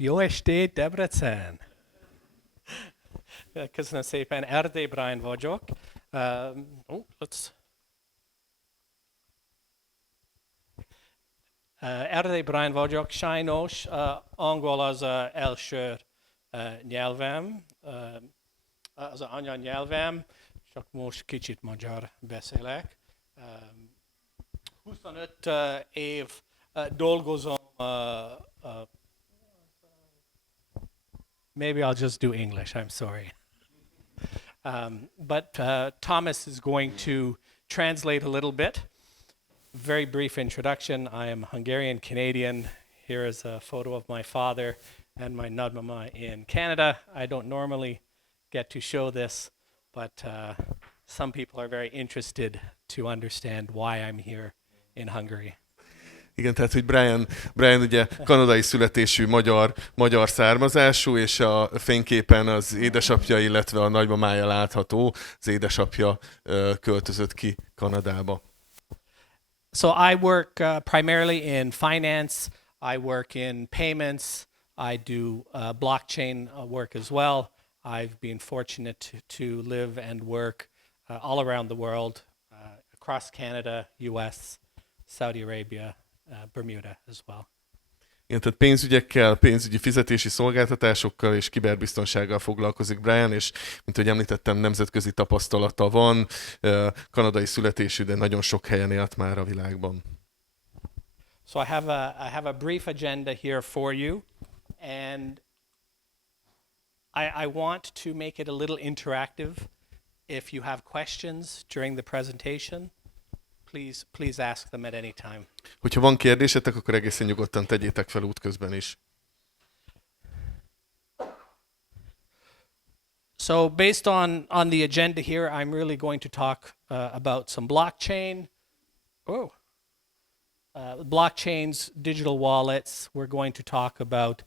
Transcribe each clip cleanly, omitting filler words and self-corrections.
Jó estét, Debrecen! Köszönöm szépen, Erdelyi vagyok. Erdelyi vagyok, sajnos angol az első nyelvem, az anyanyelvem, csak most kicsit magyar beszélek. 25 év dolgozom, maybe I'll just do English, I'm sorry. But Thomas is going to translate a little bit. Very brief introduction. I am Hungarian-Canadian. Here is a photo of my father and my nagymama in Canada. I don't normally get to show this, but some people are very interested to understand why I'm here in Hungary. Igen, tehát, hogy Brian ugye kanadai születésű magyar származású, és a fényképen az édesapja, illetve a nagymamája látható. Az édesapja költözött ki Kanadába. So I work primarily in finance. I work in payments. I do blockchain work as well. I've been fortunate to live and work all around the world, across Canada, US, Saudi Arabia, Bermuda as well. Igen, tehát pénzügyekkel, pénzügyi fizetési szolgáltatásokkal és kiberbiztonsággal foglalkozik Brian, és mint ahogy említettem, nemzetközi tapasztalata van, kanadai születésű, de nagyon sok helyen élt már a világban. So I have a brief agenda here for you, and I want to make it a little interactive. If you have questions during the presentation, please ask them at any time. Hogyha van kérdésetek, akkor egészen nyugodtan tegyétek fel útközben is. So based on the agenda here, I'm really going to talk about some blockchain. Blockchains, digital wallets. We're going to talk about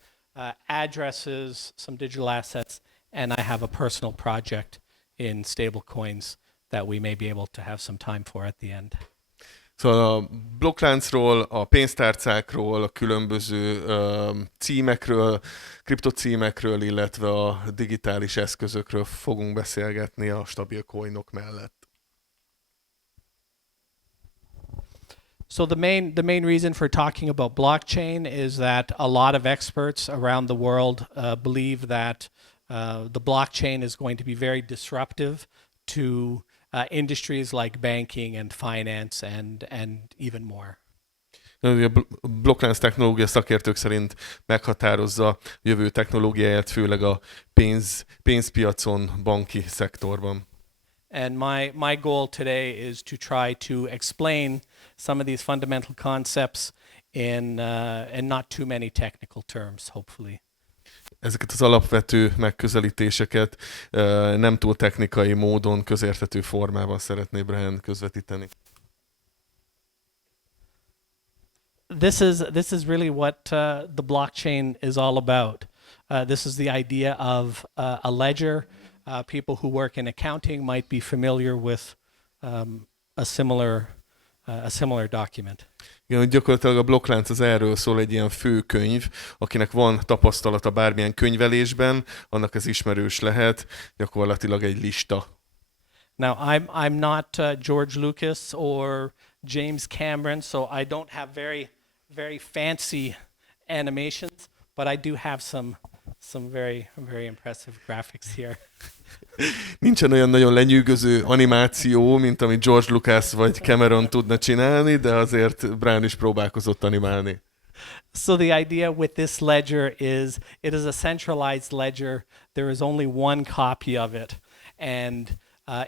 addresses, some digital assets, and I have a personal project in stablecoins that we may be able to have some time for at the end. Szóval a blokkláncról, a pénztárcákról, a különböző címekről, kriptocímekről, illetve a digitális eszközökről fogunk beszélgetni a stabil coinok mellett. So the main reason for talking about blockchain is that a lot of experts around the world believe that the blockchain is going to be very disruptive to industries like banking and finance and even more. A blokklánc technológia szakértők szerint meghatározza a jövő technológiáját, főleg a pénzpiacon, banki szektorban. And my goal today is to try to explain some of these fundamental concepts in not too many technical terms, hopefully. Ezeket az alapvető megközelítéseket nem túl technikai módon, közérthető formában szeretné Brian közvetíteni. This is really what the blockchain is all about. This is the idea of a ledger. People who work in accounting might be familiar with a similar document. Igen, gyakorlatilag a blokklánc az erről szól, egy ilyen főkönyv, akinek van tapasztalata bármilyen könyvelésben, annak ez ismerős lehet, gyakorlatilag egy lista. Now I'm not George Lucas or James Cameron, so I don't have very fancy animations, but I do have some very impressive graphics here. Nincsen olyan nagyon lenyűgöző animáció, mint amit George Lucas vagy Cameron tudna csinálni, de azért Brian is próbálkozott animálni. So the idea with this ledger is it is a centralized ledger. There is only one copy of it. And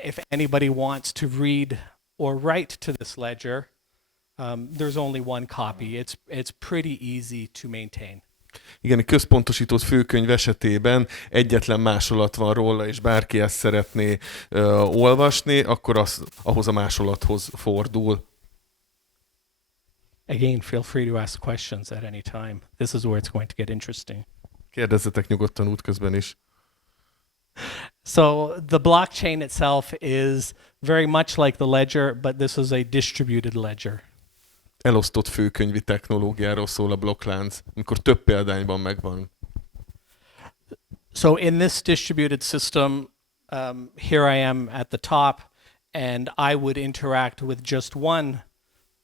if anybody wants to read or write to this ledger, there's only one copy. It's pretty easy to maintain. Igen, egy központosított főkönyv esetében egyetlen másolat van róla, és bárki ezt szeretné olvasni, akkor ahhoz a másolathoz fordul. Again, feel free to ask questions at any time. This is where it's going to get interesting. Kérdezzetek nyugodtan útközben is. So the blockchain itself is very much like the ledger, but this is a distributed ledger. Elosztott főkönyvi technológiáról szól a blokklánc, amikor több példányban megvan. So in this distributed system, here I am at the top, and I would interact with just one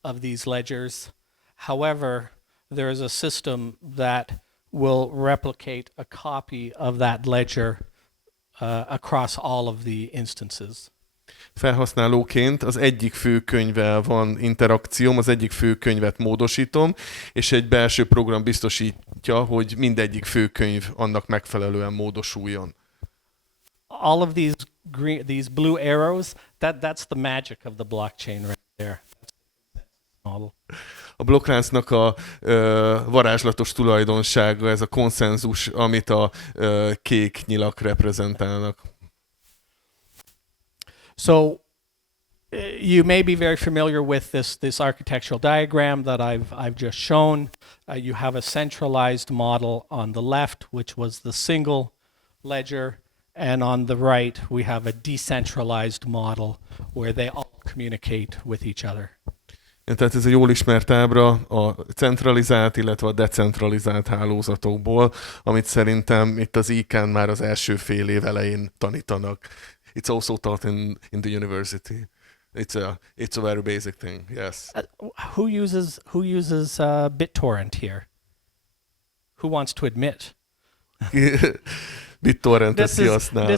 of these ledgers. However, there is a system that will replicate a copy of that ledger across all of the instances. Felhasználóként az egyik főkönyvvel van interakcióm, az egyik főkönyvet módosítom, és egy belső program biztosítja, hogy mindegyik főkönyv annak megfelelően módosuljon. All of these blue arrows, that's the magic of the blockchain right there. Model. A blokkláncnak a varázslatos tulajdonsága, ez a konszenzus, amit a kék nyilak reprezentálnak. So you may be very familiar with this architectural diagram that I've just shown. You have a centralized model on the left, which was the single ledger, and on the right we have a decentralized model where they all communicate with each other. Tehát ez egy jól ismert ábra a centralizált, illetve a decentralizált hálózatokból, amit szerintem itt az IK-n már az első fél év elején tanítanak. It's also taught in the university. It's a very basic thing. Yes. Who uses BitTorrent here? Who wants to admit? BitTorrentet kihasznál.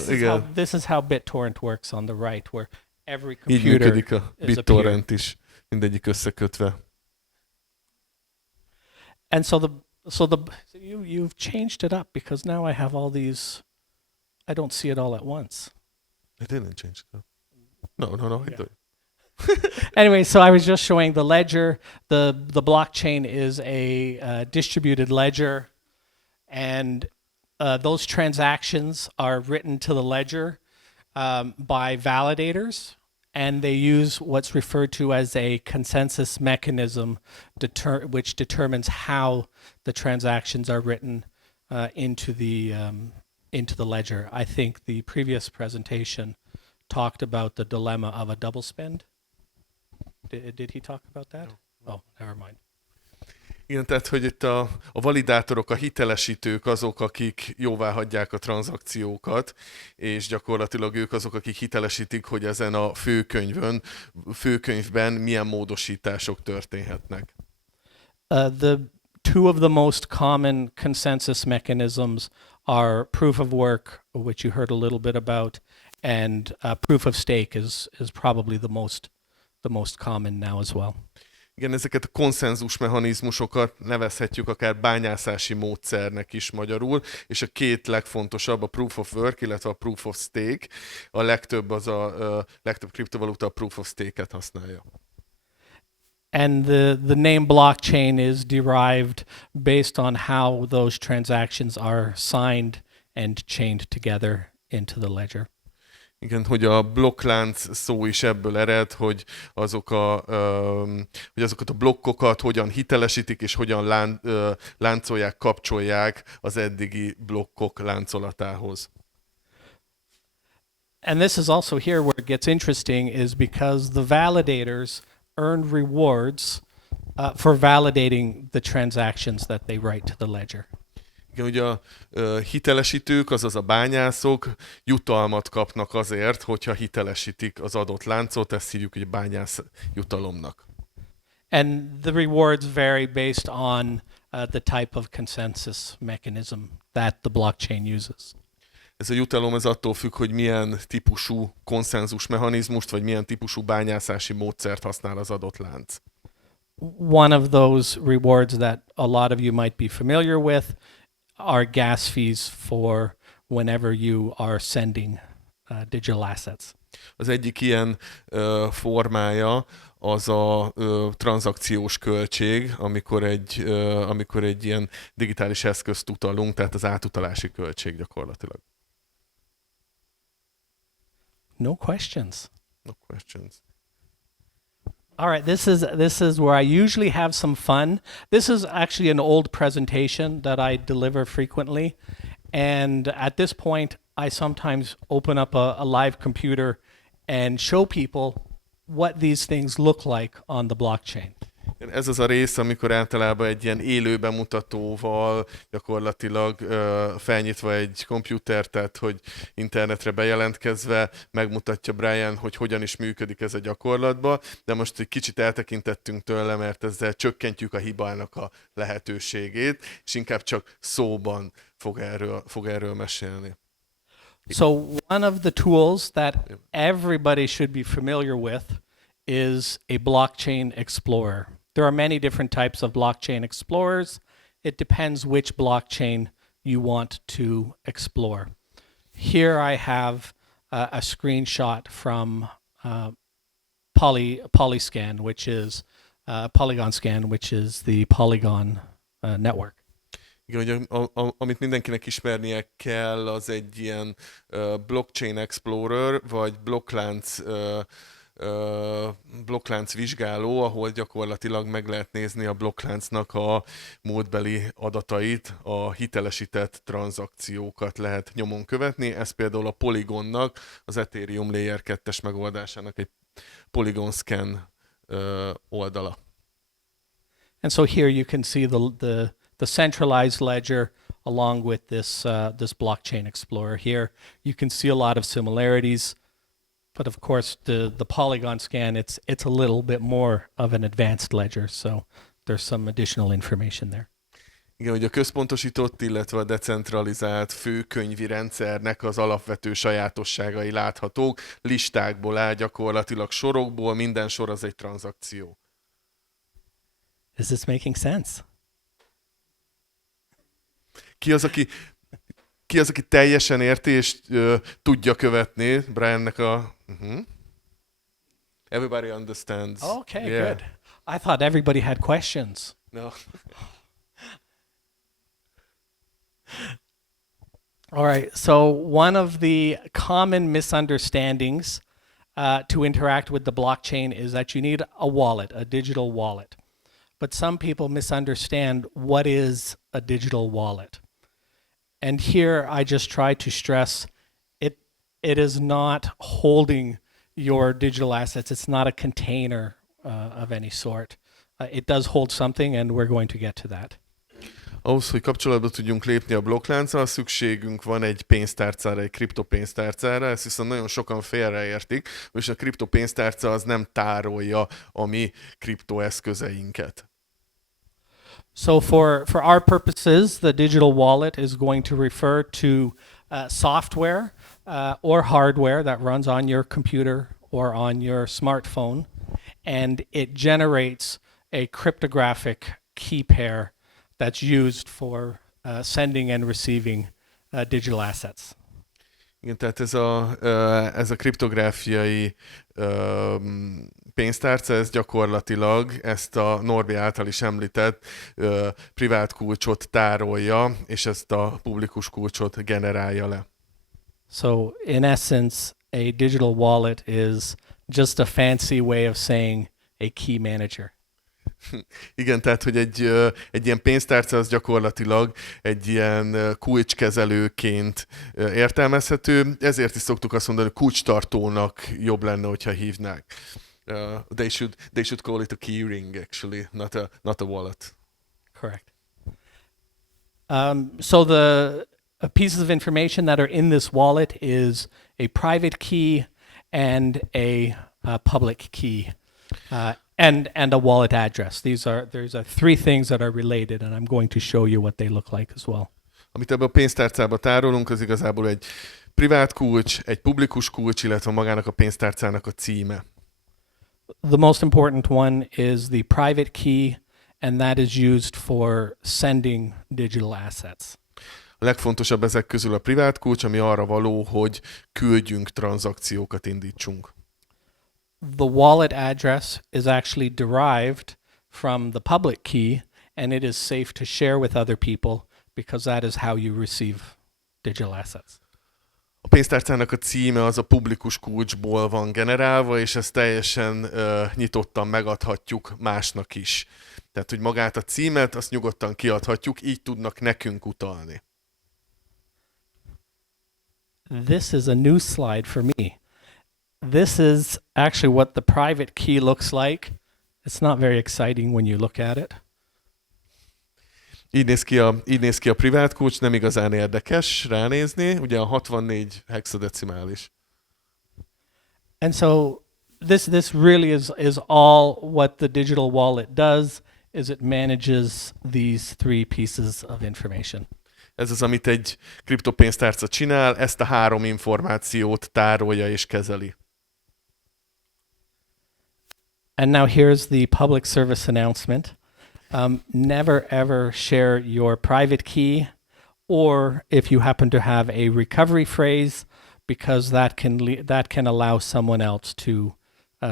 This is how BitTorrent works on the right, where every Így computer működik a is BitTorrent is, mindegyik összekötve. And so you've changed it up, because now I have all these. I don't see it all at once. I didn't change it up. No. Yeah. Anyway, so I was just showing the ledger. The blockchain is a distributed ledger, and those transactions are written to the ledger by validators, and they use what's referred to as a consensus mechanism, which determines how the transactions are written into the ledger. I think the previous presentation talked about the dilemma of a double spend. Did he talk about that? No. Oh, never mind. Igen, tehát, hogy itt a validátorok, a hitelesítők azok, akik jóvá hagyják a tranzakciókat, és gyakorlatilag ők azok, akik hitelesítik, hogy ezen a főkönyvben milyen módosítások történhetnek. The two of the most common consensus mechanisms are proof of work, which you heard a little bit about, and proof of stake is probably the most common now as well. Igen, ezeket a konszenzus mechanizmusokat nevezhetjük akár bányászási módszernek is magyarul, és a két legfontosabb a proof of work, illetve a proof of stake. A legtöbb kriptovaluta a proof of stake-et használja. And the name blockchain is derived based on how those transactions are signed and chained together into the ledger. Igen, hogy a blokklánc szó is ebből ered, hogy azokat a blokkokat hogyan hitelesítik, és hogyan láncolják, kapcsolják az eddigi blokkok láncolatához. And this is also here where it gets interesting, is because the validators earn rewards for validating the transactions that they write to the ledger. Igen, ugye a hitelesítők, azaz a bányászok jutalmat kapnak azért, hogyha hitelesítik az adott láncot, ezt hívjuk egy bányász jutalomnak. And the rewards vary based on the type of consensus mechanism that the blockchain uses. Ez a jutalom ez attól függ, hogy milyen típusú konszenzus mechanizmust, vagy milyen típusú bányászási módszert használ az adott lánc. One of those rewards that a lot of you might be familiar with are gas fees for whenever you are sending digital assets. Az egyik ilyen formája az a tranzakciós költség, amikor egy ilyen digitális eszközt utalunk, tehát az átutalási költség gyakorlatilag. No questions. No questions. All right, this is where I usually have some fun. This is actually an old presentation that I deliver frequently, and at this point I sometimes open up a live computer and show people what these things look like on the blockchain. Ez az a rész, amikor általában egy ilyen élő bemutatóval gyakorlatilag felnyitva egy komputert, tehát hogy internetre bejelentkezve megmutatja Brian, hogy hogyan is működik ez a gyakorlatban, de most egy kicsit eltekintettünk tőle, mert ezzel csökkentjük a hibának a lehetőségét, és inkább csak szóban fog erről mesélni. So one of the tools that everybody should be familiar with is a blockchain explorer. There are many different types of blockchain explorers. It depends which blockchain you want to explore. Here I have a screenshot from Polyscan, which is Polygon Scan, which is the Polygon network. Igen, hogy amit mindenkinek ismernie kell, az egy ilyen blockchain explorer, vagy blokklánc vizsgáló, ahol gyakorlatilag meg lehet nézni a blokkláncnak a módbeli adatait, a hitelesített tranzakciókat lehet nyomon követni. Ez például a Polygonnak, az Ethereum Layer 2-es megoldásának egy Polygon Scan oldala. And so here you can see the centralized ledger along with this blockchain explorer. Here you can see a lot of similarities, but of course the Polygon scan, it's a little bit more of an advanced ledger, so there's some additional information there. Igen, hogy a központosított, illetve a decentralizált főkönyvi rendszernek az alapvető sajátosságai láthatók. Listákból áll gyakorlatilag sorokból, minden sor az egy tranzakció. Is this making sense? Ki az, aki teljesen érti és tudja követni Briannek a... Everybody understands. Okay, good. I thought everybody had questions. No. All right, so one of the common misunderstandings to interact with the blockchain is that you need a wallet, a digital wallet. But some people misunderstand what is a digital wallet. And here I just try to stress it is not holding your digital assets. It's not a container of any sort. It does hold something, and we're going to get to that. Ahhoz, hogy kapcsolatba tudjunk lépni a blokklánccal, szükségünk van egy pénztárcára, egy kriptopénztárcára, ezt viszont nagyon sokan félreértik, és a kriptopénztárca az nem tárolja a mi kriptoeszközeinket. So for our purposes, the digital wallet is going to refer to software or hardware that runs on your computer or on your smartphone, and it generates a cryptographic key pair that's used for sending and receiving digital assets. Igen, tehát ez a kriptográfiai pénztárca, ez gyakorlatilag ezt a Norbi által is említett privát kulcsot tárolja, és ezt a publikus kulcsot generálja le. So in essence, a digital wallet is just a fancy way of saying a key manager. Igen, tehát, hogy egy ilyen pénztárca az gyakorlatilag egy ilyen kulcskezelőként értelmezhető, ezért is szoktuk azt mondani, hogy kulcstartónak jobb lenne, hogyha hívnák. They should call it a key ring, actually, not a wallet. Correct. So the pieces of information that are in this wallet is a private key and a public key. And a wallet address. There's three things that are related, and I'm going to show you what they look like as well. Amit ebben a pénztárcába tárolunk, az igazából egy privát kulcs, egy publikus kulcs, illetve magának a pénztárcának a címe. The most important one is the private key, and that is used for sending digital assets. A legfontosabb ezek közül a privát kulcs, ami arra való, hogy küldjünk tranzakciókat, indítsunk. The wallet address is actually derived from the public key, and it is safe to share with other people because that is how you receive digital assets. A pénztárcának a címe az a publikus kulcsból van generálva, és ezt teljesen nyitottan megadhatjuk másnak is. Tehát, hogy magát a címet, azt nyugodtan kiadhatjuk, így tudnak nekünk utalni. This is a new slide for me. This is actually what the private key looks like It's not very exciting when you look at it. Így néz ki a privát kulcs, nem igazán érdekes ránézni, ugye a 64 hexadecimális. And so this really is all what the digital wallet does, is it manages these three pieces of information. Ez az, amit egy kriptopénztárca csinál, ezt a három információt tárolja és kezeli. And now here's the public service announcement. Never ever share your private key, or if you happen to have a recovery phrase, because that can allow someone else to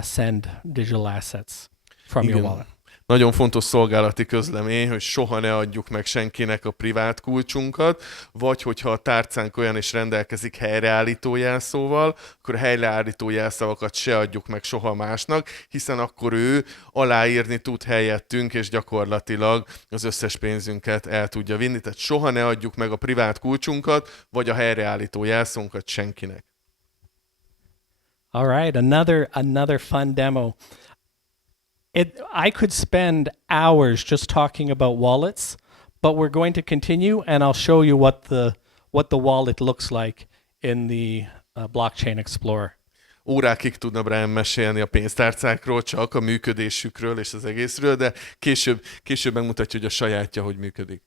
send digital assets from your wallet. Nagyon fontos szolgálati közlemény, hogy soha ne adjuk meg senkinek a privát kulcsunkat, vagy hogyha a tárcánk olyan is rendelkezik helyreállító jelszóval, akkor a helyreállító jelszavakat se adjuk meg soha másnak, hiszen akkor ő aláírni tud helyettünk, és gyakorlatilag az összes pénzünket el tudja vinni. Tehát soha ne adjuk meg a privát kulcsunkat, vagy a helyreállító jelszónkat senkinek. All right, another fun demo. I could spend hours just talking about wallets, but we're going to continue, and I'll show you what the wallet looks like in the Blockchain Explorer. Órákig tudna Brian mesélni a pénztárcákról, csak a működésükről és az egészről, de később megmutatja, hogy a sajátja hogy működik.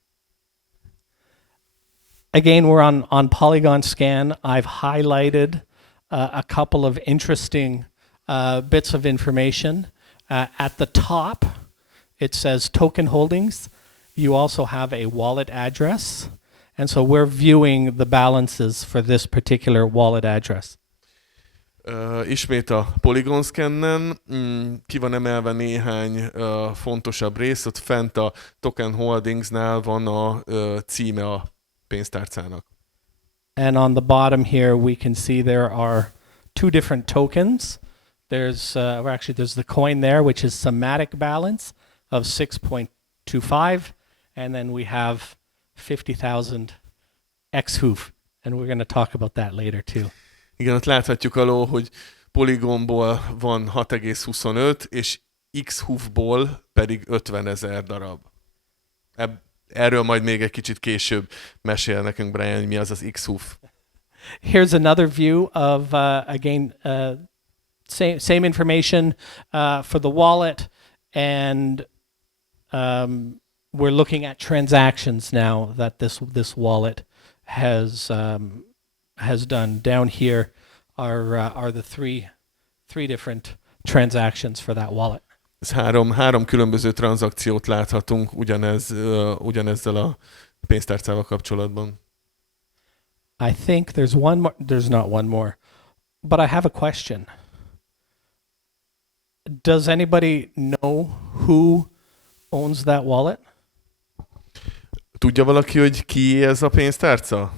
Again, we're on Polygon Scan. I've highlighted a couple of interesting bits of information. At the top, it says token holdings. You also have a wallet address. And so we're viewing the balances for this particular wallet address. Ismét a Polygon Scannen ki van emelve néhány fontosabb rész. Ott fent a token holdingsnál van a címe a pénztárcának. And on the bottom here, we can see there are two different tokens. There's the coin there, which is somatic balance of 6.25, and then we have 50,000 xHUF, and we're going to talk about that later too. Igen, ott láthatjuk alól, hogy Polygonból van 6,25, és xHUF-ból pedig 50 000 darab. Erről majd még egy kicsit később mesél nekünk Brian, hogy mi az az xHUF. Here's another view of, same information for the wallet, and we're looking at transactions now that this wallet has done. Down here are the three different transactions for that wallet. Ez három különböző tranzakciót láthatunk ugyanezzel a pénztárcával kapcsolatban. I think there's one more. There's not one more, but I have a question. Does anybody know who owns that wallet? Tudja valaki, hogy ki ez a pénztárca?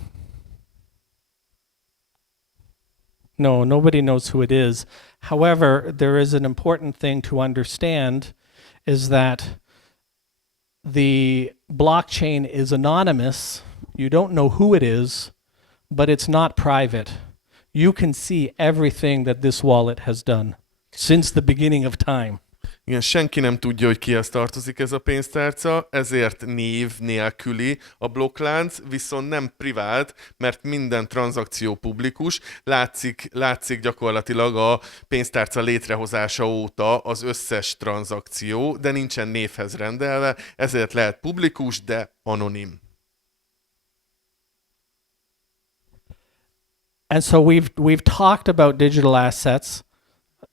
No, nobody knows who it is. However, there is an important thing to understand, is that the blockchain is anonymous. You don't know who it is, but it's not private. You can see everything that this wallet has done since the beginning of time. Igen, senki nem tudja, hogy kihez tartozik ez a pénztárca, ezért név nélküli a blokklánc, viszont nem privát, mert minden tranzakció publikus, látszik gyakorlatilag a pénztárca létrehozása óta az összes tranzakció, de nincsen névhez rendelve, ezért lehet publikus, de anonim. And so we've talked about digital assets,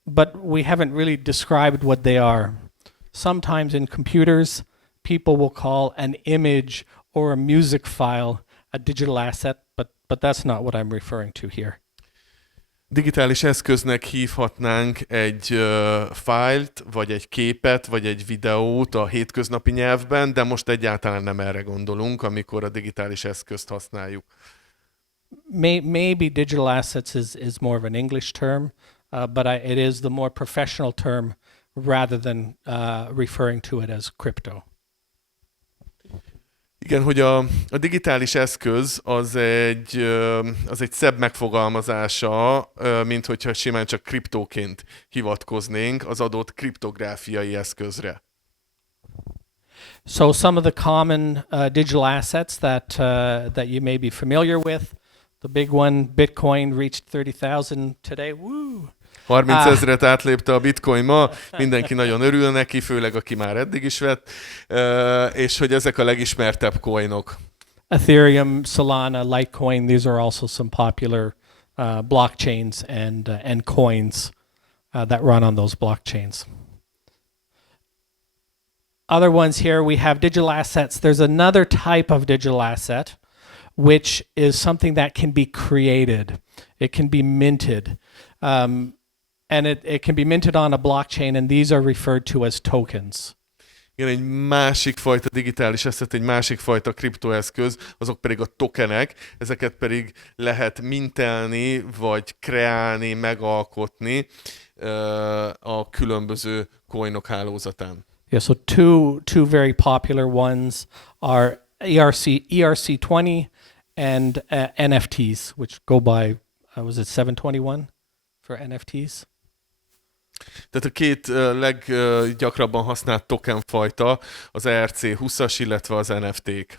but we haven't really described what they are. Sometimes in computers, people will call an image or a music file a digital asset, but that's not what I'm referring to here. Digitális eszköznek hívhatnánk egy fájlt, vagy egy képet, vagy egy videót a hétköznapi nyelvben, de most egyáltalán nem erre gondolunk, amikor a digitális eszközt használjuk. Maybe digital assets is more of an English term, but it is the more professional term rather than referring to it as crypto. Igen, hogy a digitális eszköz az egy szebb megfogalmazása, mint hogyha simán csak kriptóként hivatkoznénk az adott kriptográfiai eszközre. So some of the common digital assets that you may be familiar with, the big one, Bitcoin, reached 30,000 today. Woo! 30 000-et átlépte a bitcoin ma, mindenki nagyon örül neki, főleg aki már eddig is vett, és hogy ezek a legismertebb coinok. Ethereum, Solana, Litecoin, these are also some popular blockchains and coins that run on those blockchains. Other ones here, we have digital assets. There's another type of digital asset, which is something that can be created. It can be minted. And it can be minted on a blockchain, and these are referred to as tokens. Igen, egy másik fajta digitális asset, egy másik fajta kriptoeszköz, azok pedig a tokenek, ezeket pedig lehet mintelni, vagy kreálni, megalkotni a különböző coinok hálózatán. Yeah, so two very popular ones are ERC20 and NFTs, which go by, was it 721 for NFTs? Tehát a két leggyakrabban használt tokenfajta az ERC20-as, illetve az NFT-k.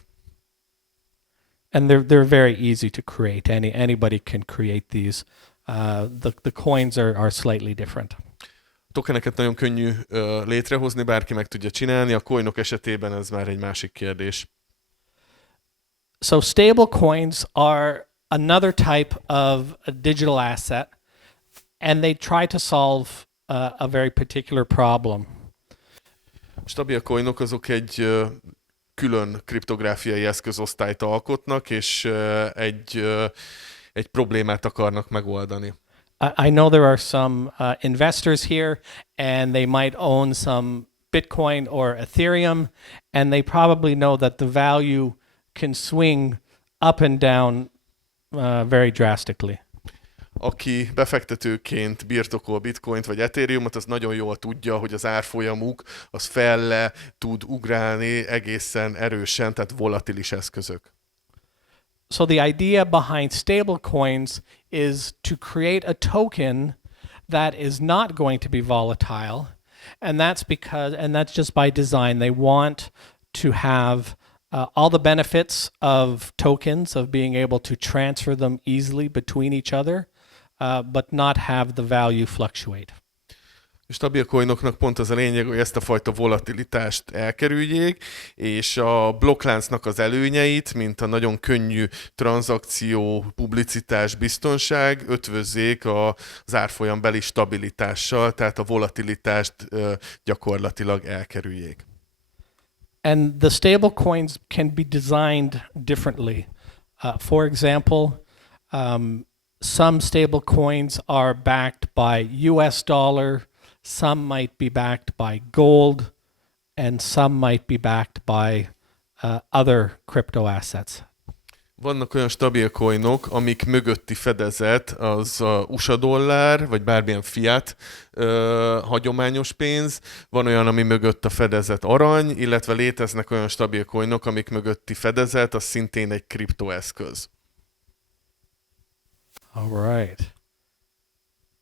And they're very easy to create. Anybody can create these. The coins are slightly different. A tokeneket nagyon könnyű létrehozni, bárki meg tudja csinálni, a coinok esetében ez már egy másik kérdés. So stable coins are another type of a digital asset, and they try to solve a very particular problem. Stabil coinok azok egy külön kriptográfiai eszközosztályt alkotnak, és egy problémát akarnak megoldani. I know there are some investors here, and they might own some Bitcoin or Ethereum, and they probably know that the value can swing up and down very drastically. Aki befektetőként birtokol bitcoint vagy ethereumot, az nagyon jól tudja, hogy az árfolyamuk az felle tud ugrálni egészen erősen, tehát volatilis eszközök. So the idea behind stable coins is to create a token that is not going to be volatile, and that's just by design. They want to have all the benefits of tokens, of being able to transfer them easily between each other, but not have the value fluctuate. A stabil coinoknak pont az a lényeg, hogy ezt a fajta volatilitást elkerüljék, és a blokkláncnak az előnyeit, mint a nagyon könnyű tranzakció, publicitás, biztonság, ötvözzék az árfolyambeli stabilitással, tehát a volatilitást gyakorlatilag elkerüljék. And the stable coins can be designed differently. For example, some stable coins are backed by US dollar, some might be backed by gold, and some might be backed by other crypto assets. Vannak olyan stabil coinok, amik mögötti fedezet az a USA dollár, vagy bármilyen fiat hagyományos pénz. Van olyan, ami mögött a fedezet arany, illetve léteznek olyan stabil coinok, amik mögötti fedezet, az szintén egy kriptoeszköz. All right.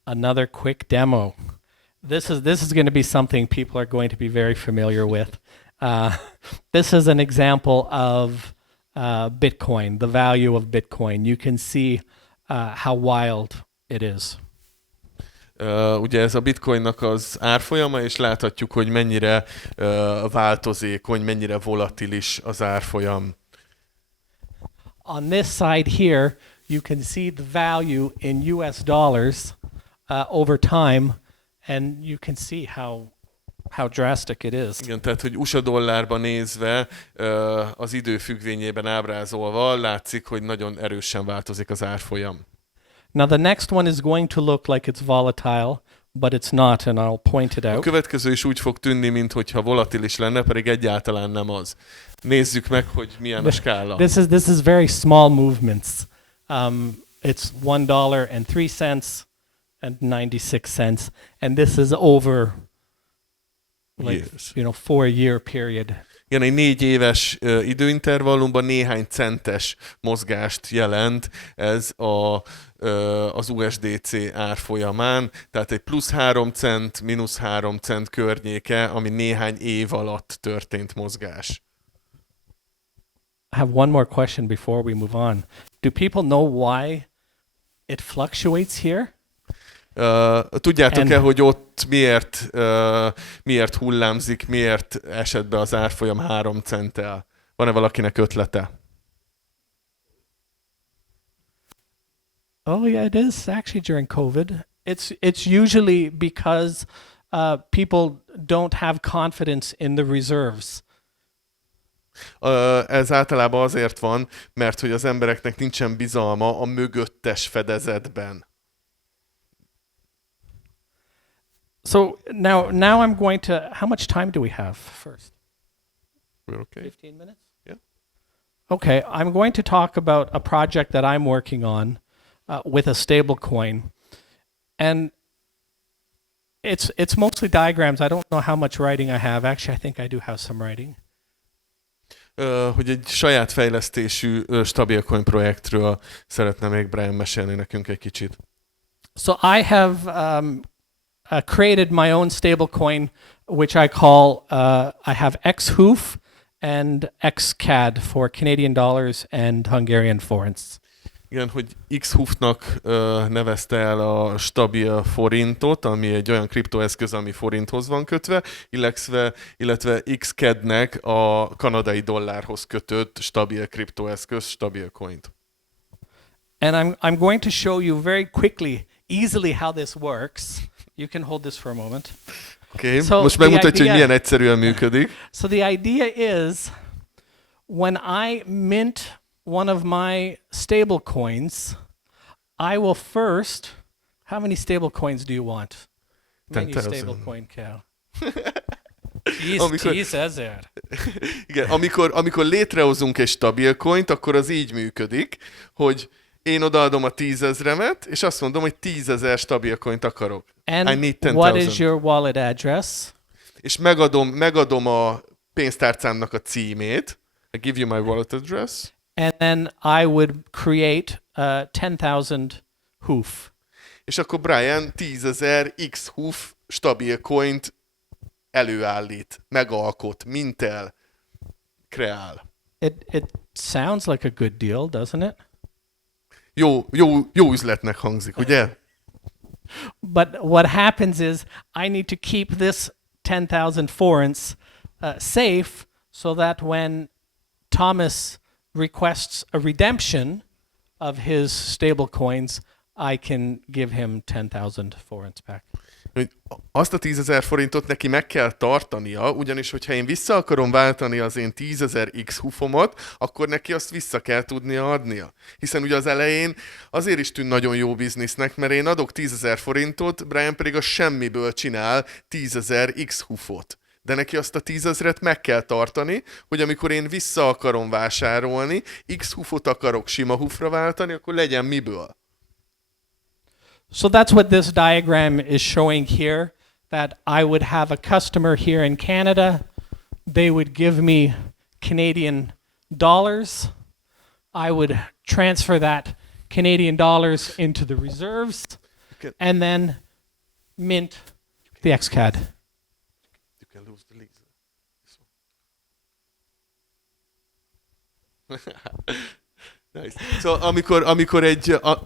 Another quick demo. This is going to be something people are going to be very familiar with. This is an example of Bitcoin, the value of Bitcoin. You can see how wild it is. Ugye ez a bitcoinnak az árfolyama, és láthatjuk, hogy mennyire változékony, mennyire volatilis az árfolyam. On this side here, you can see the value in US dollars over time, and you can see how drastic it is. Igen, tehát, hogy USA dollárban nézve, az idő függvényében ábrázolva látszik, hogy nagyon erősen változik az árfolyam. Now the next one is going to look like it's volatile, but it's not, and I'll point it A out. következő is úgy fog tűnni, mintha volatilis lenne, pedig egyáltalán nem az. Nézzük meg, hogy milyen a skála. This is very small movements. It's $1.03 and 96 cents, and this is over like Years. 4-year period. Igen, egy 4 éves időintervallumban néhány centes mozgást jelent ez az USDC árfolyamán, tehát egy plusz 3 cent, mínusz 3 cent környéke, ami néhány év alatt történt mozgás. I have one more question before we move on. Do people know why it fluctuates here? Tudjátok-e, hogy ott miért hullámzik, miért esett be az árfolyam 3 centtel? Van-e valakinek ötlete? Oh yeah, it is actually during COVID. It's usually because people don't have confidence in the reserves. Ez általában azért van, mert hogy az embereknek nincsen bizalma a mögöttes fedezetben. So now I'm going to. How much time do we have first? We're okay. 15 minutes? Yeah. Okay, I'm going to talk about a project that I'm working on with a stable coin. And it's mostly diagrams. I don't know how much writing I have. Actually, I think I do have some writing. Hogy egy saját fejlesztésű stabil-coin projektről szeretne még Brian mesélni nekünk egy kicsit. So I have created my own stablecoin, which I call, I have xHUF and xCAD for Canadian dollars and Hungarian forints. Igen, hogy xHUF-nak nevezte el a stabil forintot, ami egy olyan kriptoeszköz, ami forinthoz van kötve, illetve xCAD-nek a kanadai dollárhoz kötött stabil kriptoeszköz, stabil coint. And I'm going to show you very quickly, easily how this works. You can hold this for a moment. Okay. So most megmutatja, hogy milyen egyszerűen működik. So the idea is, when I mint one of my stable coins, I will first. How many stable coins do you want? Mennyi stable coin kell? 10,000. Igen, amikor létrehozunk egy stabil coint, akkor az így működik, hogy én odaadom a 10,000-et, és azt mondom, hogy 10,000 stabil coint akarok. And what is your wallet address? És megadom a pénztárcámnak a címét. I give you my wallet address. And then I would create 10,000 HUF. És akkor Brian 10,000 xHUF stabil coint előállít, megalkot, mintel, kreál. It sounds like a good deal, doesn't it? Jó üzletnek hangzik, ugye? But what happens is I need to keep this 10,000 forints safe so that when Thomas requests a redemption of his stable coins, I can give him 10,000 forints back. Azt a 10,000 forintot neki meg kell tartania, ugyanis hogyha én vissza akarom váltani az én 10,000 xHUF-omat, akkor neki azt vissza kell tudnia adnia. Hiszen ugye az elején azért is tűnt nagyon jó biznisznek, mert én adok 10,000 forintot, Brian pedig a semmiből csinál 10,000 xHUF-ot. De neki azt a 10,000-et meg kell tartani, hogy amikor én vissza akarom vásárolni, xHUF-ot akarok sima HUF-ra váltani, akkor legyen miből. So that's what this diagram is showing here, that I would have a customer here in Canada. They would give me Canadian dollars. I would transfer that Canadian dollars into the reserves and then mint the xCAD. You can lose the laser. Nice. Szóval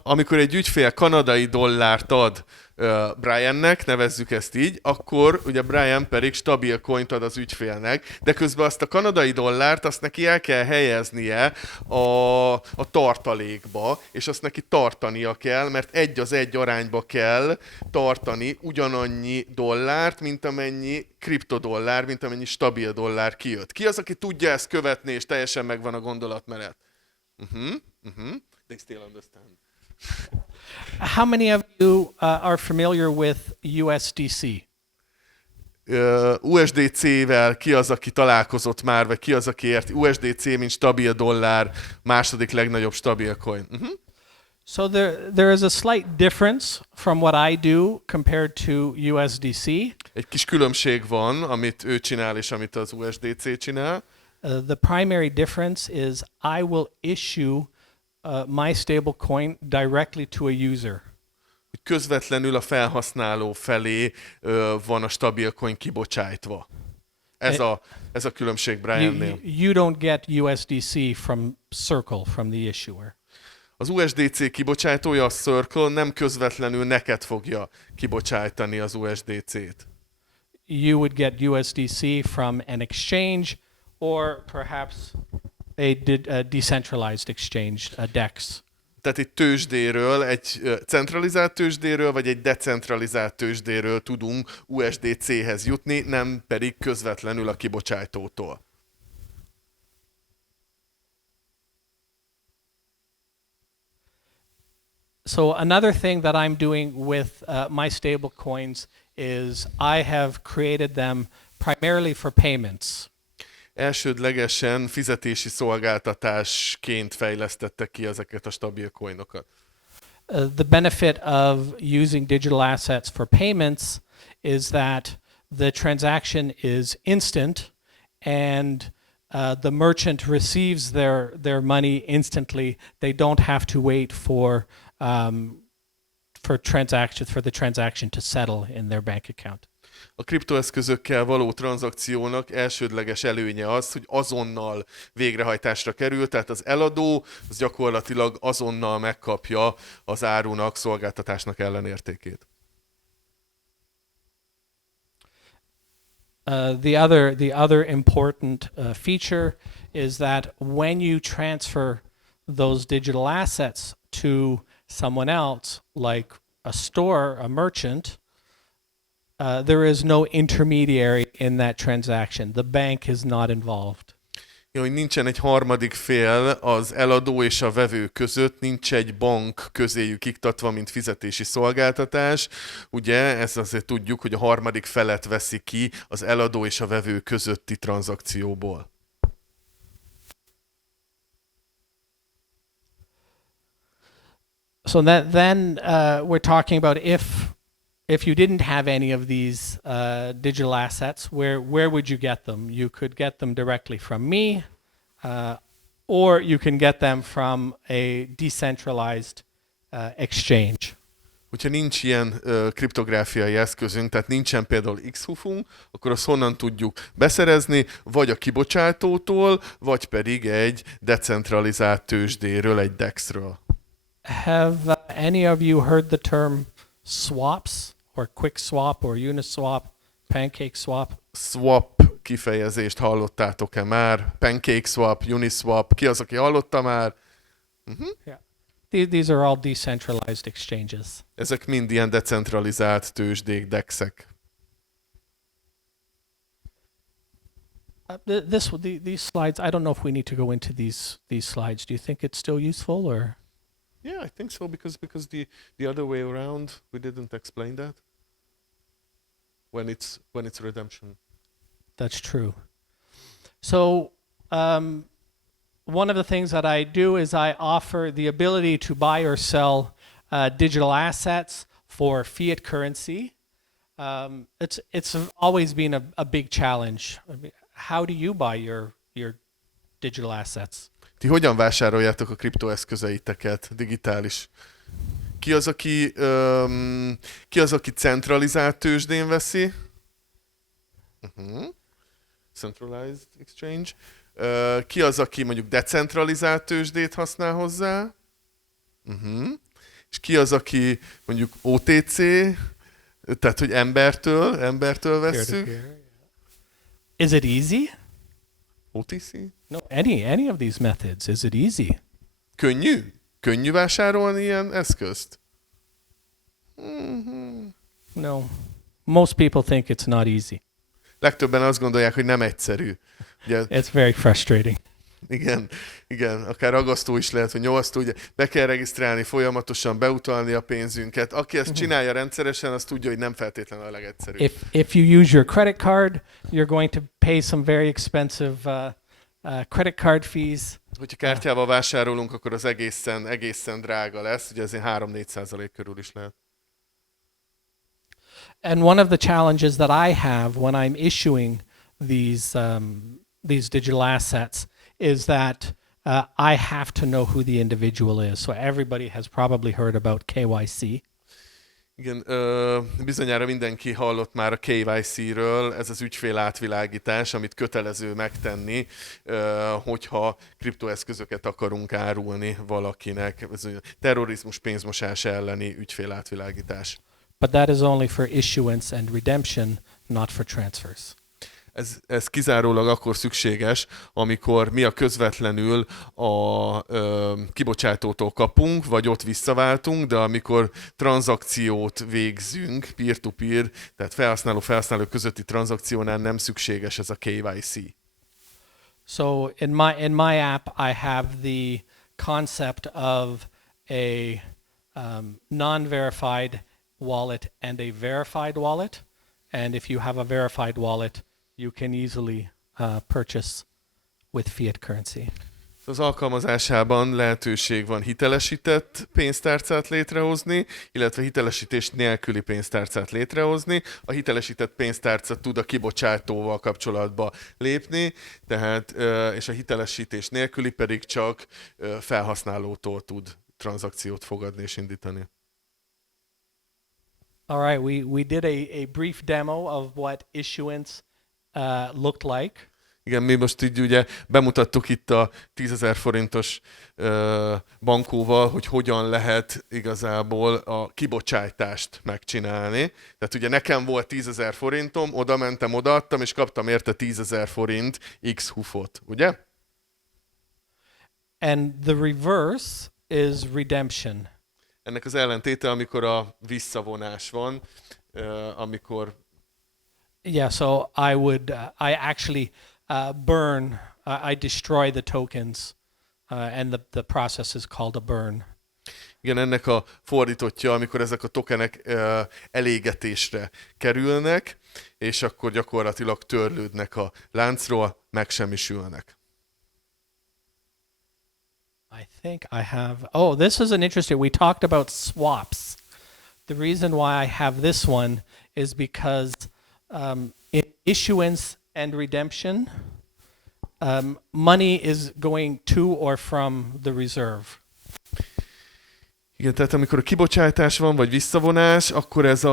amikor egy ügyfél kanadai dollárt ad Briannek, nevezzük ezt így, akkor ugye Brian pedig stabil coint ad az ügyfélnek, de közben azt a kanadai dollárt azt neki el kell helyeznie a tartalékba, és azt neki tartania kell, mert 1:1 arányba kell tartani ugyanannyi dollárt, mint amennyi kriptodollár, mint amennyi stabil dollár kijött. Ki az, aki tudja ezt követni, és teljesen megvan a gondolatmenet? They still understand. How many of you are familiar with USDC? USDC-vel ki az, aki találkozott már, vagy ki az, aki ért? USDC, mint stabil dollár, második legnagyobb stabil coin. So there is a slight difference from what I do compared to USDC. Egy kis különbség van, amit ő csinál, és amit az USDC csinál. The primary difference is I will issue my stablecoin directly to a user. Hogy közvetlenül a felhasználó felé van a stabilcoin kibocsájtva. Ez a különbség Briannél. You don't get USDC from Circle, from the issuer. Az USDC kibocsátója, a Circle nem közvetlenül neked fogja kibocsájtani az USDC-t. You would get USDC from an exchange or perhaps a decentralized exchange, a DEX. Tehát egy tőzsdéről, egy centralizált tőzsdéről, vagy egy decentralizált tőzsdéről tudunk USDC-hez jutni, nem pedig közvetlenül a kibocsátótól. So another thing that I'm doing with my stable coins is I have created them primarily for payments. Elsődlegesen fizetési szolgáltatásként fejlesztette ki ezeket a stabil coinokat. The benefit of using digital assets for payments is that the transaction is instant and the merchant receives their money instantly. They don't have to wait for the transaction to settle in their bank account. A kriptoeszközökkel való tranzakciónak elsődleges előnye az, hogy azonnal végrehajtásra kerül, tehát az eladó az gyakorlatilag azonnal megkapja az árunak, szolgáltatásnak ellenértékét. The other important feature is that when you transfer those digital assets to someone else, like a store, a merchant, there is no intermediary in that transaction. The bank is not involved. Hogy nincsen egy harmadik fél az eladó és a vevő között, nincs egy bank közéjük iktatva, mint fizetési szolgáltatás. Ugye, ezt azért tudjuk, hogy a harmadik felet veszi ki az eladó és a vevő közötti tranzakcióból. So then we're talking about if you didn't have any of these digital assets, where would you get them? You could get them directly from me, or you can get them from a decentralized exchange. Hogyha nincs ilyen kriptográfiai eszközünk, tehát nincsen például xHUF-unk, akkor azt honnan tudjuk beszerezni, vagy a kibocsátótól, vagy pedig egy decentralizált tőzsdéről, egy DEX-ről. Have any of you heard the term swaps, or quick swap, or uniswap, pancake swap? Swap kifejezést hallottátok-e már? Pancake swap, uniswap, ki az, aki hallotta már? Yeah. These are all decentralized exchanges. Ezek mind ilyen decentralizált tőzsdék, DEX-ek. These slides, I don't know if we need to go into these slides. Do you think it's still useful, or? Yeah, I think so, because the other way around, we didn't explain that. When it's redemption. That's true. So one of the things that I do is I offer the ability to buy or sell digital assets for fiat currency. It's always been a big challenge. I mean, how do you buy your digital assets? Ti hogyan vásároljátok a kriptoeszközeiteket digitális? Ki az, aki centralizált tőzsdén veszi? Centralized exchange. Ki az, aki mondjuk decentralizált tőzsdét használ hozzá? És ki az, aki mondjuk OTC, tehát hogy embertől vesszük? Is it easy? OTC? No, any of these methods. Is it easy? Könnyű? Könnyű vásárolni ilyen eszközt? No. Most people think it's not easy. Legtöbben azt gondolják, hogy nem egyszerű. Ugye, It's very frustrating. igen, akár ragasztó is lehet, hogy nyomasztó, ugye be kell regisztrálni, folyamatosan beutalni a pénzünket. Aki ezt csinálja rendszeresen, az tudja, hogy nem feltétlenül a legegyszerűbb. If you use your credit card, you're going to pay some very expensive credit card fees. Hogyha kártyával vásárolunk, akkor az egészen drága lesz, ugye ezért 3-4% körül is lehet. And one of the challenges that I have when I'm issuing these these digital assets is that I have to know who the individual is. So everybody has probably heard about KYC. Igen, bizonyára mindenki hallott már a KYC-ről, ez az ügyfél átvilágítás, amit kötelező megtenni, hogyha kriptoeszközöket akarunk árulni valakinek. Ez a terrorizmus, pénzmosás elleni ügyfél átvilágítás. But that is only for issuance and redemption, not for transfers. Ez kizárólag akkor szükséges, amikor mi a közvetlenül a kibocsátótól kapunk, vagy ott visszaváltunk, de amikor tranzakciót végzünk, peer-to-peer, tehát felhasználó közötti tranzakciónál nem szükséges ez a KYC. So in my app, I have the concept of a non-verified wallet and a verified wallet. And if you have a verified wallet, you can easily purchase with fiat currency. Az alkalmazásában lehetőség van hitelesített pénztárcát létrehozni, illetve hitelesítés nélküli pénztárcát létrehozni. A hitelesített pénztárca tud a kibocsátóval kapcsolatba lépni, tehát, és a hitelesítés nélküli pedig csak felhasználótól tud tranzakciót fogadni és indítani. All right, we did a brief demo of what issuance looked like. Igen, mi most így ugye bemutattuk itt a 10.000 forintos bankóval, hogy hogyan lehet igazából a kibocsátást megcsinálni. Tehát ugye nekem volt 10.000 forintom, oda mentem, odaadtam, és kaptam érte 10.000 forint xHUF-ot, ugye? And the reverse is redemption. Ennek az ellentéte, amikor a visszavonás van, amikor... Yeah, so I actually burn, I destroy the tokens, and the process is called a burn. Igen, ennek a fordítottja, amikor ezek a tokenek elégetésre kerülnek, és akkor gyakorlatilag törlődnek a láncról, megsemmisülnek. I think I have, oh, this is an interesting, we talked about swaps. The reason why I have this one is because in issuance and redemption, money is going to or from the reserve. Igen, tehát amikor a kibocsátás van, vagy visszavonás, akkor ez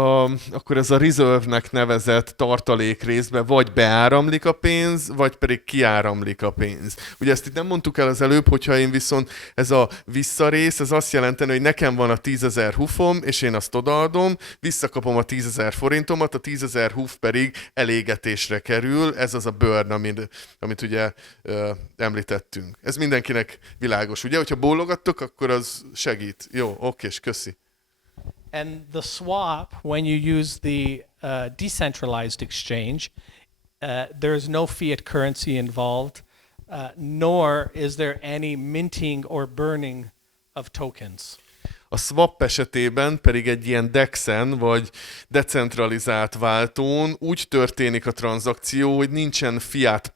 a reserve-nek nevezett tartalék részbe vagy beáramlik a pénz, vagy pedig kiáramlik a pénz. Ugye ezt itt nem mondtuk el az előbb, hogyha én viszont ez a visszarész, ez azt jelenteni, hogy nekem van a 10.000 HUF-om, és én azt odaadom, visszakapom a 10.000 forintomat, a 10.000 HUF pedig elégetésre kerül, ez az a burn, amit ugye említettünk. Ez mindenkinek világos, ugye? Hogyha bólogattok, akkor az segít. Jó. Oké, köszi. And the swap, when you use the decentralized exchange, there is no fiat currency involved, nor is there any minting or burning of tokens. A swap esetében pedig egy ilyen DEX-en, vagy decentralizált váltón úgy történik a tranzakció, hogy nincsen fiat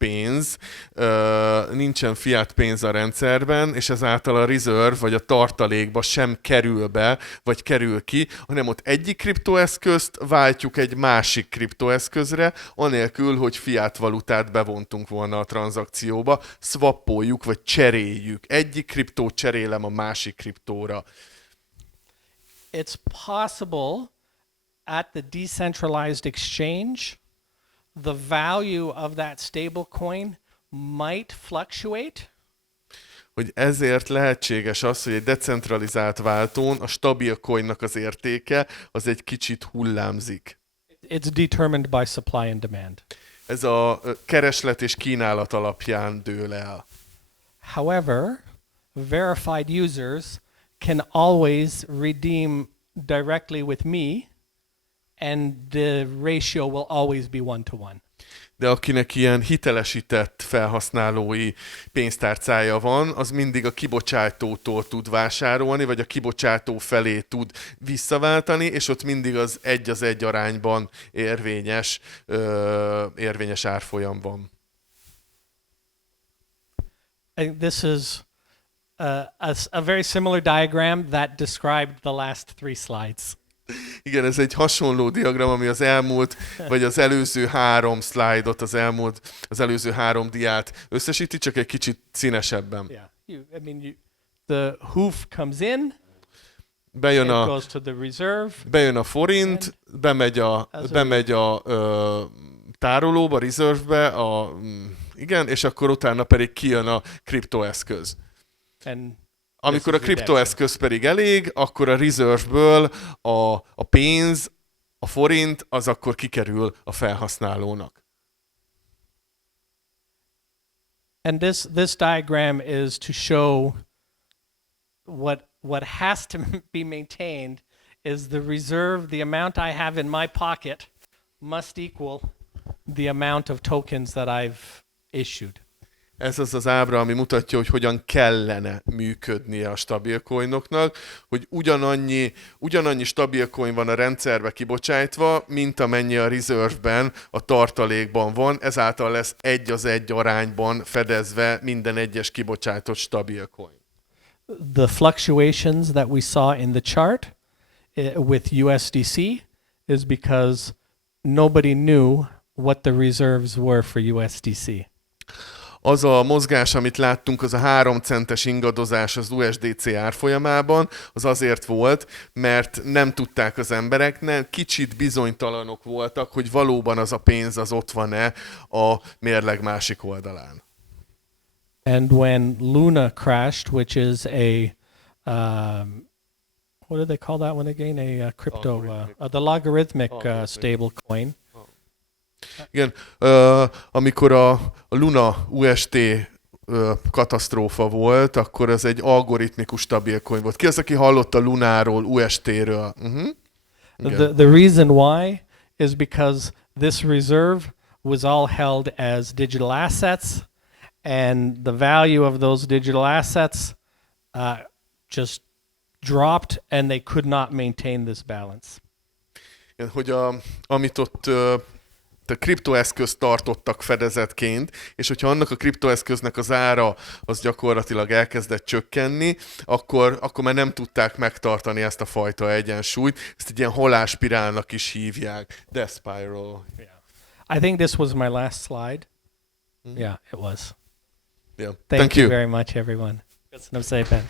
pénz a rendszerben, és ezáltal a reserve, vagy a tartalékba sem kerül be, vagy kerül ki, hanem ott egyik kriptoeszközt váltjuk egy másik kriptoeszközre, anélkül, hogy fiat valutát bevontunk volna a tranzakcióba, swappoljuk, vagy cseréljük. Egyik kriptót cserélem a másik kriptóra. It's possible at the decentralized exchange, the value of that stablecoin might fluctuate. Hogy ezért lehetséges az, hogy egy decentralizált váltón a stabil coinnak az értéke az egy kicsit hullámzik. It's determined by supply and demand. Ez a kereslet és kínálat alapján dől el. However, verified users can always redeem directly with me, and the ratio will always be 1-to-1. De akinek ilyen hitelesített felhasználói pénztárcája van, az mindig a kibocsátótól tud vásárolni, vagy a kibocsátó felé tud visszaváltani, és ott mindig az 1:1 arányban érvényes árfolyam van. This is a very similar diagram that described the last 3 slides. Igen, ez egy hasonló diagram, ami az elmúlt, vagy az előző 3 szlájdot, az előző 3 diát összesíti, csak egy kicsit színesebben. Yeah. The HUF comes in, Bejön it a, goes to the reserve, bejön a forint, bemegy a tárolóba, reserve-be, igen, és akkor utána pedig kijön a kriptoeszköz. and Amikor a this is kriptoeszköz pedig elég, akkor a reserve-ből a pénz, a forint, az akkor kikerül a felhasználónak. And this diagram is to show what has to be maintained is the reserve, the amount I have in my pocket must equal the amount of tokens that I've issued. Ez az ábra, ami mutatja, hogy hogyan kellene működnie a stabilcoinoknak, hogy ugyanannyi stabilcoin van a rendszerbe kibocsájtva, mint amennyi a reserve-ben, a tartalékban van, ezáltal lesz 1:1 arányban fedezve minden egyes kibocsátott stabilcoin. The fluctuations that we saw in the chart with USDC is because nobody knew what the reserves were for USDC. Az a mozgás, amit láttunk, az a 3 centes ingadozás az USDC árfolyamában, az azért volt, mert nem tudták az emberek, kicsit bizonytalanok voltak, hogy valóban az a pénz az ott van-e a mérleg másik oldalán. And when Luna crashed, which is a what do they call that one again? A crypto, the logarithmic stable coin. Igen, amikor a Luna UST katasztrófa volt, akkor ez egy algoritmikus stabilcoin volt. Ki az, aki hallott a Lunáról, UST-ről? The reason why is because this reserve was all held as digital assets, and the value of those digital assets just dropped, and they could not maintain this balance. Igen, hogy amit ott a kriptoeszközt tartottak fedezetként, és hogyha annak a kriptoeszköznek az ára az gyakorlatilag elkezdett csökkenni, akkor már nem tudták megtartani ezt a fajta egyensúlyt. Ezt egy ilyen halálspirálnak is hívják. Death spiral. Yeah. I think this was my last slide. Yeah, it was. Yeah. Thank you very much, everyone. Köszönöm szépen.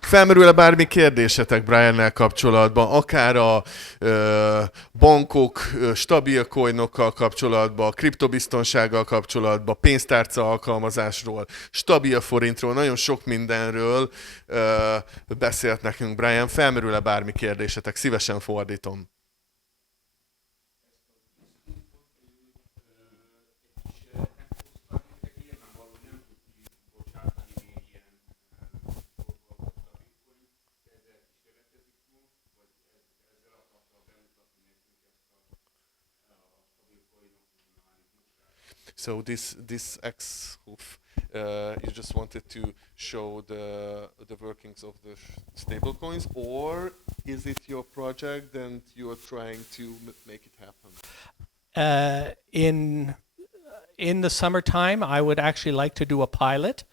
Felmerül-e bármi kérdésetek Briannel kapcsolatban, akár a bankok, stabilcoinokkal kapcsolatban, kriptobiztonsággal kapcsolatban, pénztárca alkalmazásról, stabil-forintról, nagyon sok mindenről beszélt nekünk Brian. Felmerül-e bármi kérdésetek? Szívesen fordítom. So this xHUF, you just wanted to show the workings of the stablecoins, or is it your project and you're trying to make it happen? In the summertime, I would actually like to do a pilot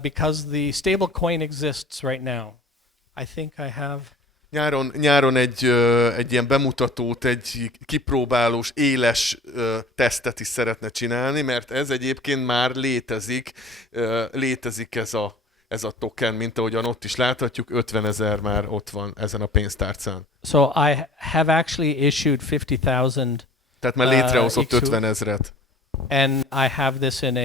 because the stablecoin exists right now. I think I have. Nyáron egy ilyen bemutatót, egy kipróbálós, éles tesztet is szeretne csinálni, mert ez egyébként már létezik ez a token, mint ahogyan ott is láthatjuk, 50 000 már ott van ezen a pénztárcán. So I have actually issued 50,000. Tehát már létrehozott 50 000-et. And I have this in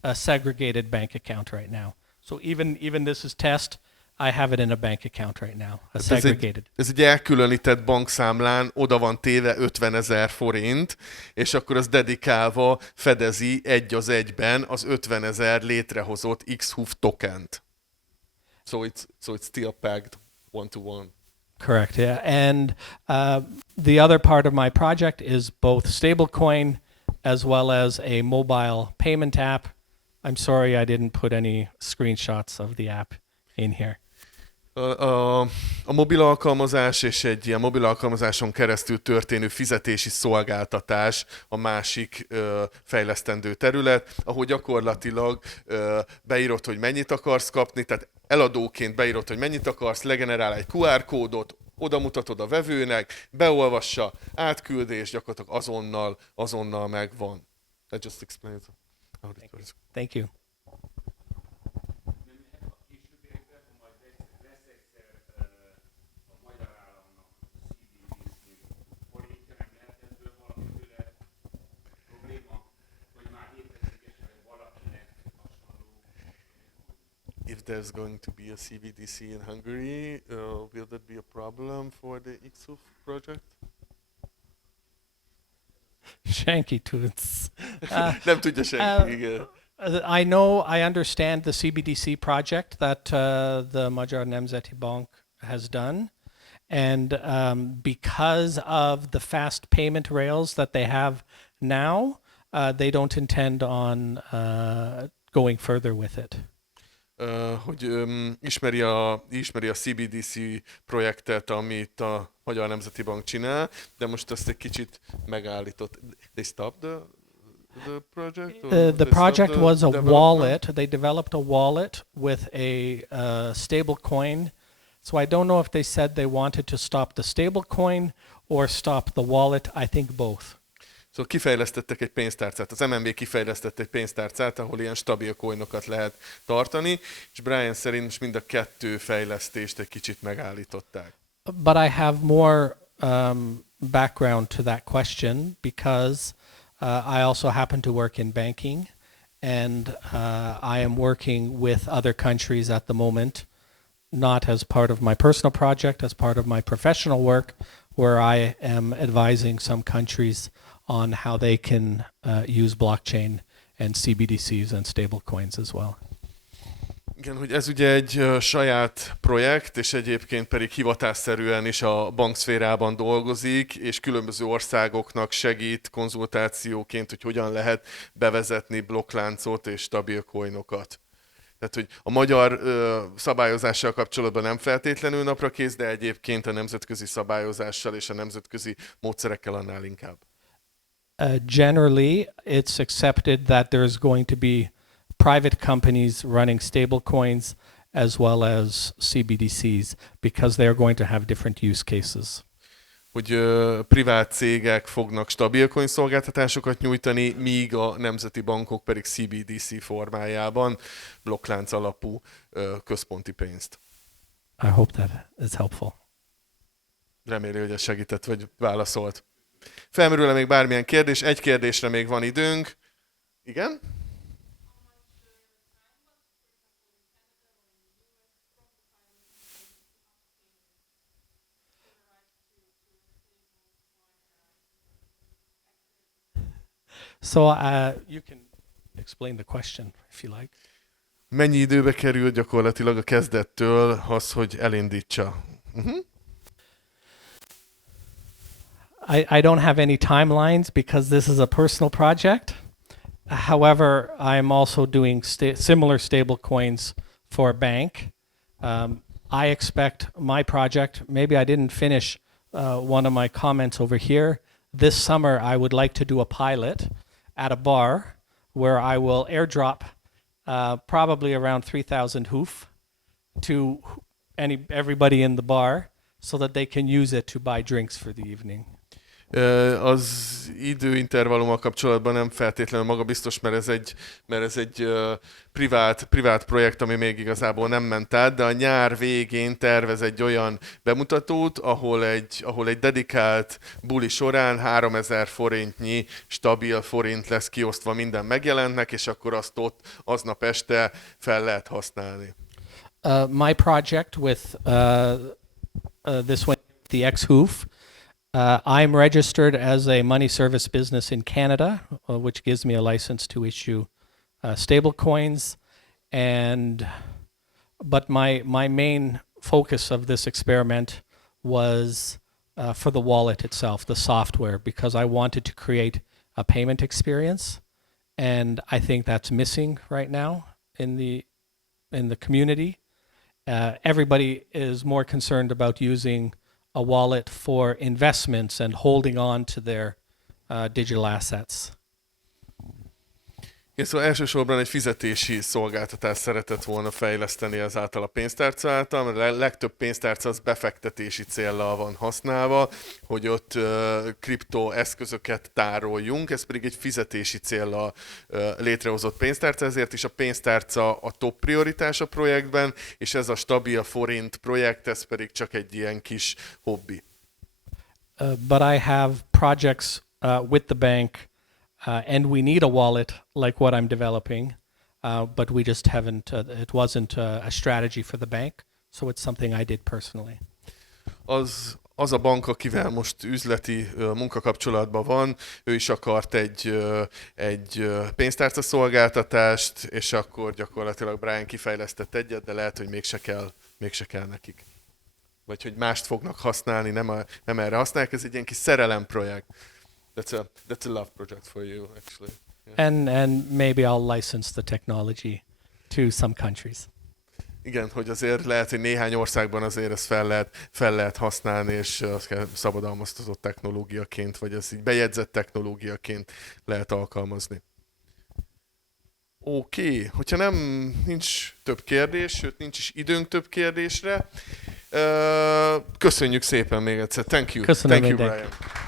a segregated bank account right now. So even this is test. I have it in a bank account right now, segregated. Ez egy elkülönített bankszámlán, oda van téve 50 000 forint, és akkor az dedikálva fedezi 1:1 az 50 000 létrehozott xHUF tokent. So it's still pegged 1-to-1. Correct, yeah. And the other part of my project is both stablecoin as well as a mobile payment app. I'm sorry I didn't put any screenshots of the app in here. A mobil alkalmazás és egy ilyen mobil alkalmazáson keresztül történő fizetési szolgáltatás a másik fejlesztendő terület, ahol gyakorlatilag beírod, hogy mennyit akarsz kapni, tehát eladóként beírod, hogy mennyit akarsz, legenerál egy QR kódot, oda mutatod a vevőnek, beolvassa, átküldi, és gyakorlatilag azonnal megvan. That just explains how it works. Thank you. If there's going to be a CBDC in Hungary, will that be a problem for the xHUF project? Senki tudsz. Nem tudja senki, igen. I understand the CBDC project that the Magyar Nemzeti Bank has done. And because of the fast payment rails that they have now, they don't intend on going further with it. Hogy ismeri a CBDC projektet, amit a Magyar Nemzeti Bank csinál, de most ezt egy kicsit megállított. They stopped the project? The project was a wallet. They developed a wallet with a stable coin. So I don't know if they said they wanted to stop the stable coin or stop the wallet. I think both. Szóval kifejlesztettek egy pénztárcát, az MNB kifejlesztett egy pénztárcát, ahol ilyen stabil coinokat lehet tartani, és Brian szerint most mind a kettő fejlesztést egy kicsit megállították. But I have more background to that question because I also happen to work in banking and I am working with other countries at the moment, not as part of my personal project, as part of my professional work, where I am advising some countries on how they can use blockchain and CBDCs and stablecoins as well. Igen, hogy ez ugye egy saját projekt, és egyébként pedig hivatásszerűen is a bankszférában dolgozik, és különböző országoknak segít konzultációként, hogy hogyan lehet bevezetni blokkláncot és stabil coinokat. Tehát, hogy a magyar szabályozással kapcsolatban nem feltétlenül napra kész, de egyébként a nemzetközi szabályozással és a nemzetközi módszerekkel annál inkább. Generally, it's accepted that there's going to be private companies running stablecoins as well as CBDCs because they are going to have different use cases. Hogy privát cégek fognak stabilcoin szolgáltatásokat nyújtani, míg a nemzeti bankok pedig CBDC formájában blokklánc alapú központi pénzt. I hope that is helpful. Reméli, hogy ez segített, vagy válaszolt. Felmerül-e még bármilyen kérdés? Egy kérdésre még van időnk. Igen? So you can explain the question if you like. Mennyi időbe kerül gyakorlatilag a kezdettől az, hogy elindítsa? I don't have any timelines because this is a personal project. However, I'm also doing similar stable coins for a bank. I expect my project, maybe I didn't finish one of my comments over here. This summer, I would like to do a pilot at a bar where I will airdrop probably around 3,000 HUF to everybody in the bar so that they can use it to buy drinks for the evening. Az időintervallummal kapcsolatban nem feltétlenül magabiztos, mert ez egy privát projekt, ami még igazából nem ment át, de a nyár végén tervez egy olyan bemutatót, ahol egy dedikált buli során 3000 forintnyi stabil forint lesz kiosztva minden megjelentnek, és akkor azt ott aznap este fel lehet használni. My project with this one, the xHUF, I'm registered as a money service business in Canada, which gives me a license to issue stable coins. But my main focus of this experiment was for the wallet itself, the software, because I wanted to create a payment experience, and I think that's missing right now in the community. Everybody is more concerned about using a wallet for investments and holding on to their digital assets. Igen, szóval elsősorban egy fizetési szolgáltatást szeretett volna fejleszteni ezáltal a pénztárca által, mert a legtöbb pénztárca az befektetési céllal van használva, hogy ott kriptoeszközöket tároljunk, ez pedig egy fizetési céllal létrehozott pénztárca, ezért is a pénztárca a top prioritás a projektben, és ez a stabil forint projekt, ez pedig csak egy ilyen kis hobbi. But I have projects with the bank, and we need a wallet like what I'm developing, but we just haven't, it wasn't a strategy for the bank, so it's something I did personally. Az a bank, akivel most üzleti munkakapcsolatban van, ő is akart egy pénztárca szolgáltatást, és akkor gyakorlatilag Brian kifejlesztett egyet, de lehet, hogy mégse kell nekik. Vagy hogy mást fognak használni, nem erre használják, ez egy ilyen kis szerelemprojekt. That's a love project for you, actually. Yeah. And maybe I'll license the technology to some countries. Igen, hogy azért lehet, hogy néhány országban azért ezt fel lehet használni, és azt kell szabadalmaztatott technológiaként, vagy ezt így bejegyzett technológiaként lehet alkalmazni. Oké, hogyha nincs több kérdés, sőt nincs is időnk több kérdésre, köszönjük szépen még egyszer. Thank you. Köszönöm Thank you, mindenki. Brian.